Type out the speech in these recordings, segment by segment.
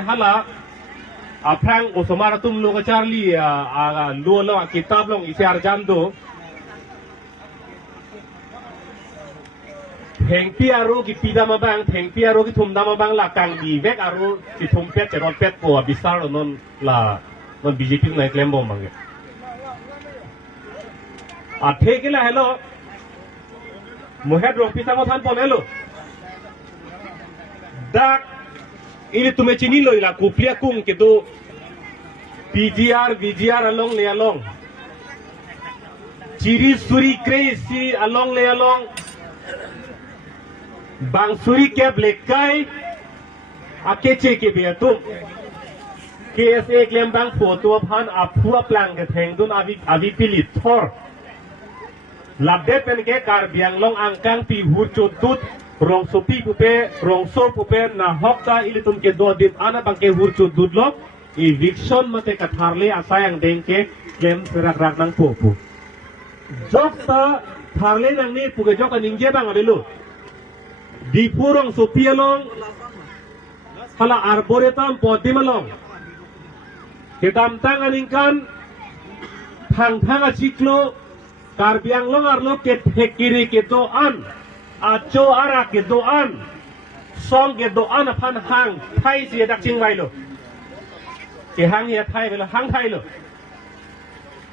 hala aprang usomara tum lo Charlie lo lo kitab long isi arjando hengpi aru ki pida mabang hengpi aru ki thumda mabang la kang di vek aru ki thumpet cherot pet po bisar non la non BJP nai claim bom bange athe ke la hello mohed rong pisa mo than pon hello dak ini tume chini loila kuplia kung ke do VGR along le along chiri suri crazy along le along bang suri ke blekai akeche ke beatum KSA claim bang photo phan aphua plang ke theng dun avi pilit thor labde pen ke kar biang long angkang pi hur chotut rong sopi pupe rong so pupe na hokta ilitum ke do dit ana bang ke hur chotut lo eviction mate katharle asayang dengke claim serak rak nang popu jokta tharle nang ni puke jok ningje bang abelu di purong sopi along hala arboretum podimalong kedam tanganingkan thang achiklo karbiang long arlo ke thekiri ke do an acho ara ke do an song ke do an phan hang thai sia dak ching vai lo ke hang ya thai lo hang thai lo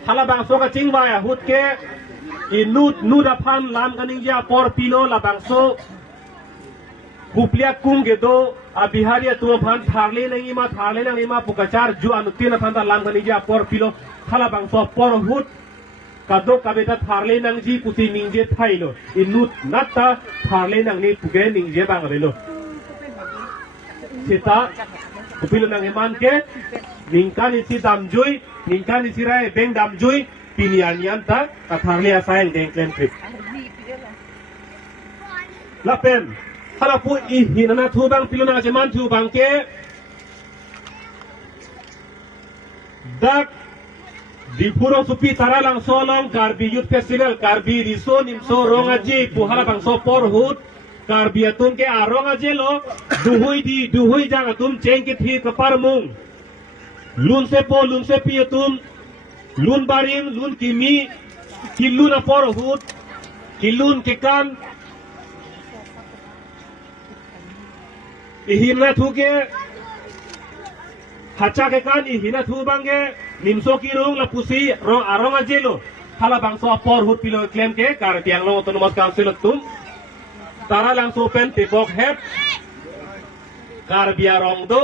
hala bang so ka ching vai hut ke inut phan lam kaning ya por pilo la bang so kuplia kung ke do abihari tu phan tharle nang ima pukachar ju anutin phan da lam kaning ya por pilo hala bang so por hut kado kabeta tharle nang ji puti ningje thailo inut natta tharle nang ni puge ningje bang abelo sita kupilo nang iman ke ningkan isi damjui ningkan isi rai beng damjui pinianian ta tharle asayang deng klem trip lapen hala pu I hinana thu bang pilo nang jeman thu bang ke dak di puro supi taralang solong karbi youth festival karbi riso nimso rongaji puhala bang so por hut karbi atum ke arongaje lo duhui jang atum cheng ke thi kapar mung lun se pi atum lun barim lun kimi kilun por hut kilun ke kan ihina thu ke hacha ke kan ihina thu bange nimso kirung la pusi rong arong ajelo hala bangso por hut pilo claim ke kar tiang lo autonomous council tum tara lang so pen tipok hep kar biarong do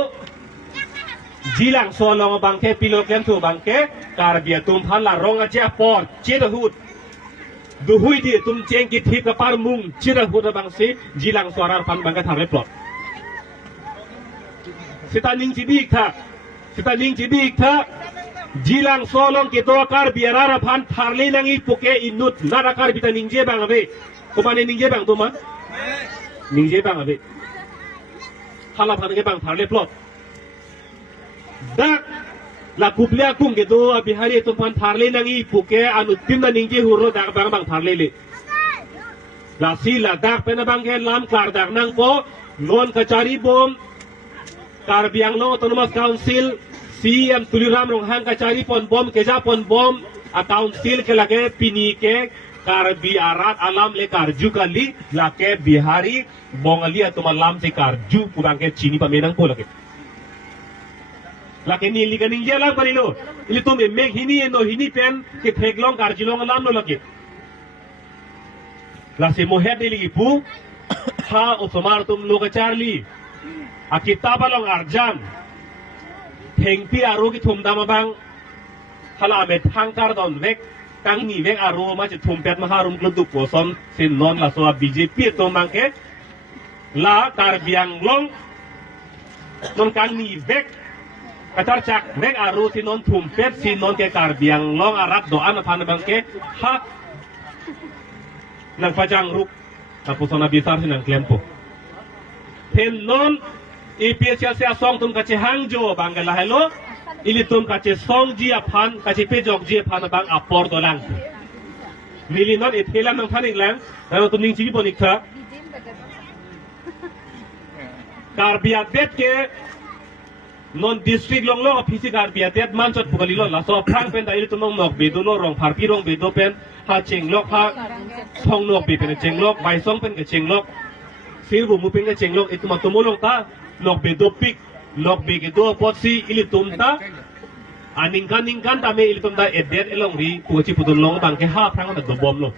jilang so long bangke pilo claim tu bangke kar bia tum hala rong aja por chida hut duhui di tum cheng ki thip ka par mung chida hut bangsi jilang sorar pan bangka thare plot sita ning jibi tha jilang solong ke dokar biarara phan tharle nangi puke inut narakar bita ningje bang abe kumane ningje bang tuma ningje bang abe hala phan ke bang tharle plot dak la kuplia kum ke do bihari tum phan tharle nangi puke anutim na ningje hurro dak bang tharle le la si la dak pena bang ke lam klar dak nang po non kachari bom karbiang lo autonomous council CM Tuliram Ronghang Kachari pon bom keja pon bom council ke lage pini ke karbi arat alam le karju kali lake bihari bongali atuma lam se karju purang ke chini pamenang po lage lake ni liganing je lam parilo ili tum meg hini no hini pen ke theklong karjilong lam no lage la se mohed dili pu ha osomar tum loga charli akitabalong arjan hengpi aru ki thum dama bang hala me thangkar don vek kang ni vek aru ma che thum pet ma harum kludu poson sin non la so BJP to mangke la tar biang long non kang ni vek katar chak vek aru sin non thum pet sin non ke kar biang long arat do an phan bangke ha nang pajang ruk tapusona bisar sin nang klempo ten non IPSL se song tum kache hangjo bangala hello ili tum kache song ji aphan kache pe jok ji aphan bang apor dolang mili not ithela nang thaning lang na tum ning chi bonik tha karbia bet ke non district long lo office gar biatet man chot pugali lo la so phang pen dai tum nok be do no rong phar pi rong be do pen ha cheng lok ha thong nok be pen cheng lok bai song pen ke cheng lok sir bu mu pen ke cheng lok ituma tumo long ta nok be do pik nok be ke do pot si ili tum ta aningkan ta me ili tum ta edet elong ri ku chi putun long bang ke ha phang da do bom lo